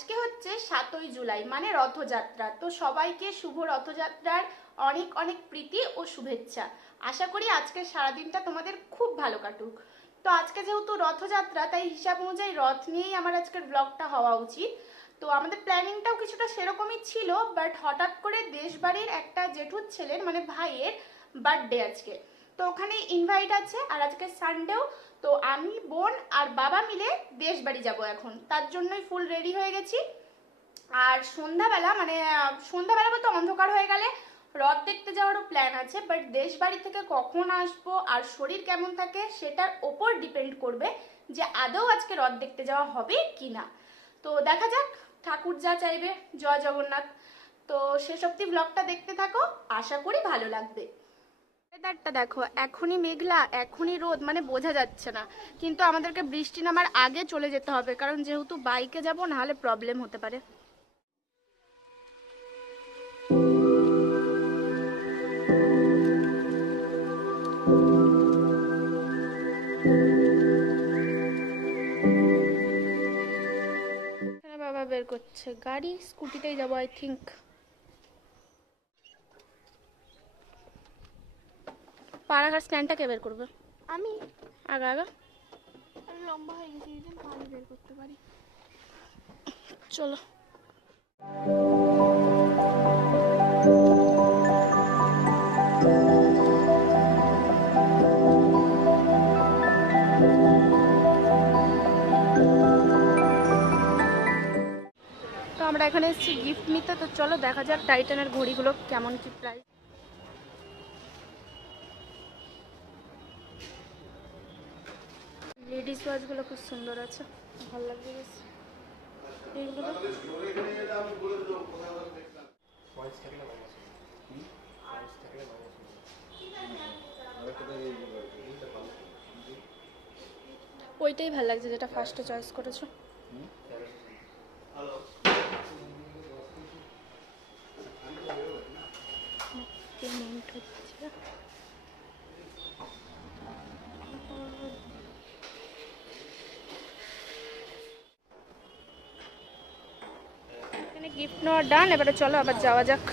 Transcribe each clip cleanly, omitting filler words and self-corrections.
আজকে হচ্ছে 7ই জুলাই মানে রথযাত্রা। তো সবাইকে শুভ রথযাত্রার অনেক অনেক প্রীতি ও শুভেচ্ছা। আশা করি আজকের সারাদিনটা তোমাদের খুব ভালো কাটুক। তো আজকে যেহেতু রথযাত্রা, তাই হিসাব অনুযায়ী রথ নিয়েই আমার আজকের ব্লগটা হওয়া উচিত। তো আমাদের প্ল্যানিংটাও কিছুটা সেরকমই ছিল, বাট হঠাৎ করে দেশবাড়ির একটা জেঠুর ছেলের মানে ভাইয়ের বার্থডে আজকে, তো ওখানে ইনভাইট আছে। আর আজকে সানডেও, তো আমি বোন আর বাবা মিলে দেশবাড়ি যাব এখন, তার জন্যই ফুল রেডি হয়ে গেছি। আর সন্ধ্যাবেলা মানে সন্ধ্যাবেলা বলতে অন্ধকার হয়ে গেলে রথ দেখতে যাওয়ারও প্ল্যান আছে, বাট দেশবাড়ি থেকে কখন আসবো আর শরীর কেমন থাকে সেটার ওপর ডিপেন্ড করবে যে আদৌ আজকে রথ দেখতে যাওয়া হবে কি না। তো দেখা যাক, ঠাকুর যা চাইবে। জয় জগন্নাথ। তো শেষ অবধি ব্লগটা দেখতে থাকো, আশা করি ভালো লাগবে। ওয়েদারটা দেখো, এখনই মেঘলা এখনই রোদ, মানে বোঝা যাচ্ছে না। কিন্তু আমাদেরকে বৃষ্টি নামার আগে চলে যেতে হবে, কারণ যেহেতু বাইকে যাব, নাহলে প্রবলেম হতে পারে। বাবা বের করছে গাড়ি, স্কুটিতেই যাবো আই থিঙ্ক। পাড়াঘাট স্ট্যান্ডটা কে বের করবে? আমি। আগা আগা আমি লম্বা হয়ে গেছি, পানি বের করতে পারি। চলো। তো আমরা এখানে এসেছি গিফট নিতে, তো চলো দেখা যাক টাইটানের ঘড়িগুলো কেমন কি প্রাইস। লেডিস ওয়াচগুলো খুব সুন্দর আছে, ভালো লাগবে বেশ। এইগুলো ওইটাই ভালো লাগছে যেটা ফার্স্টে চয়েস করেছো। পেমেন্ট হচ্ছে, এখানে গিফট নেওয়া ডান। এবারে চলো আবার যাওয়া যাক।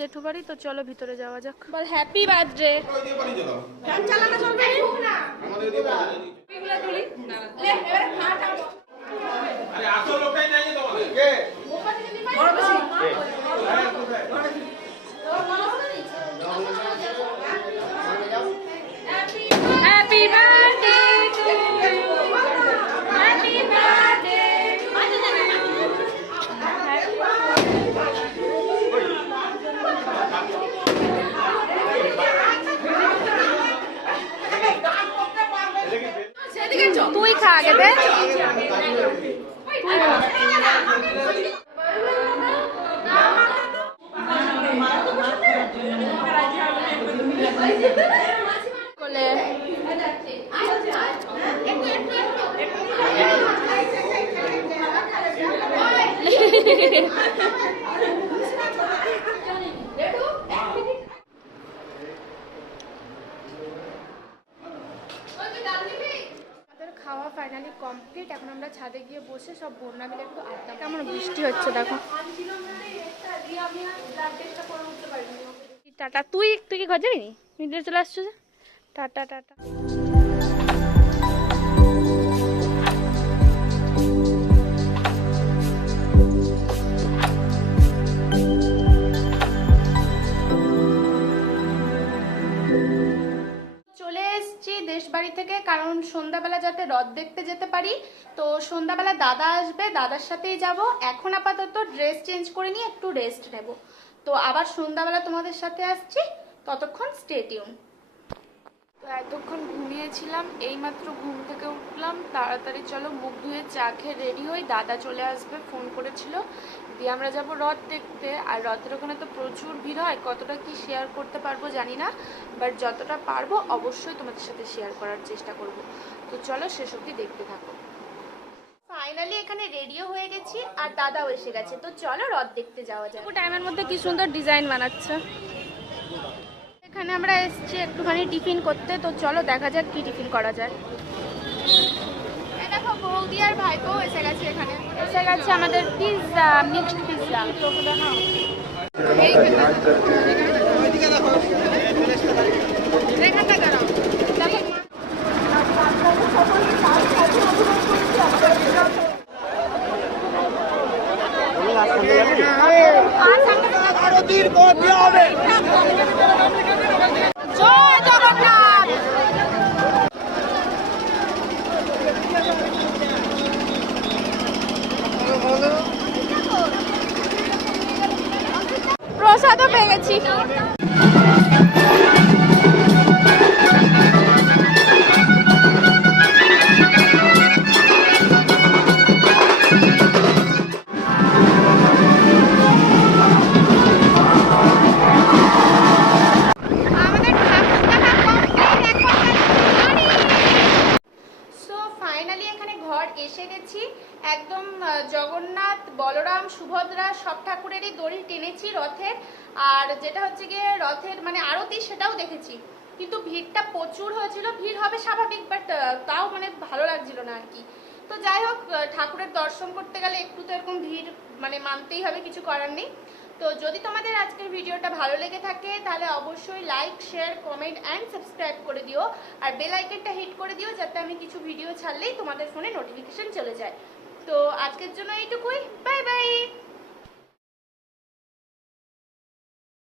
জেঠু বাড়ি, তো চলো ভিতরে যাওয়া যাক। বল হ্যাপি বার্থডে। গান চালানো চলবে না, আমাদের দিয়ে এগুলা তুলি না লে এবারে খাটা। আরে আসল লোকটাই নাই তোমাদের কে মোপা থেকে নিবাই বড় বেশি happy birthday to you, happy birthday. তুই খা আগে দে, তুই খা। কোলে খাওয়া ফাইনালি কমপ্লিট। এখন আমরা ছাদে গিয়ে বসে সব বোনরা মিলে একটু আড্ডা। কেমন বৃষ্টি হচ্ছে দেখো। টাটা। তুই তুই কি ঘর যাবি? মিডিয়ে চলে আসছো যে। Tata tata. দেশবাড়ি থেকে, কারণ সন্ধ্যাবেলা যাতে রথ দেখতে যেতে পারি। তো সন্ধ্যাবেলা দাদা আসবে, দাদার সাথেই যাব। এখন আপাতত ড্রেস চেঞ্জ করে নিয়ে একটু রেস্ট নেব। তো আবার সন্ধ্যাবেলা তোমাদের সাথে আসছি, ততক্ষণ স্টে টিউন। তো এতক্ষণ ঘুমিয়েছিলাম, এইমাত্র ঘুম থেকে উঠলাম, তাড়াতাড়ি চলো মুখ ধুয়ে চা খেয়ে রেডি হই, দাদা চলে আসবে, ফোন করেছিল, দিয়ে আমরা যাব রথ দেখতে। আর রথের ওখানে তো প্রচুর ভিড় হয়, কতটা কি শেয়ার করতে পারবো জানি না, বাট যতটা পারবো অবশ্যই তোমাদের সাথে শেয়ার করার চেষ্টা করব। তো চলো শেষ অবধি দেখতে থাকো। ফাইনালি এখানে রেডিও হয়ে গেছি আর দাদাও এসে গেছে, তো চলো রথ দেখতে যাওয়া যায়। টাইমের মধ্যে কি সুন্দর ডিজাইন বানাচ্ছে। এখানে আমরা এসেছি একটুখানি টিফিন করতে, তো চলো দেখা যাক কি টিফিন করা যায়। দেখো বৌদি আর ভাইপো এসে গেছে, এখানে এসে গেছে আমাদের পিৎজা, মিক্সড পিৎজা। জয় জগন্নাথ। প্রসাদও পেয়ে গেছি। এসে গেছি একদম জগন্নাথ, বলরাম, সুভদ্রা সব ঠাকুরেরই দড়ি টেনেছি রথের। আর যেটা হচ্ছে গিয়ে রথের মানে আরতি, সেটাও দেখেছি, কিন্তু ভিড়টা প্রচুর হয়েছিল। ভিড় হবে স্বাভাবিক, বাট তাও মানে ভালো লাগছিল না আর কি। তো যাই হোক, ঠাকুরের দর্শন করতে গেলে একটু তো এরকম ভিড় মানে মানতেই হবে, কিছু করার নেই। তো যদি তোমাদের আজকের ভিডিওটা ভালো লেগে থাকে তাহলে অবশ্যই like, share, comment and subscribe করে দিও। আর বেল আইকনটা হিট করে দিও, যাতে আমি কিছু ভিডিও ছাড়লেই তোমাদের ফোনে নোটিফিকেশন চলে যায়। তো আজকের জন্য এইটুকুই, বাই বাই।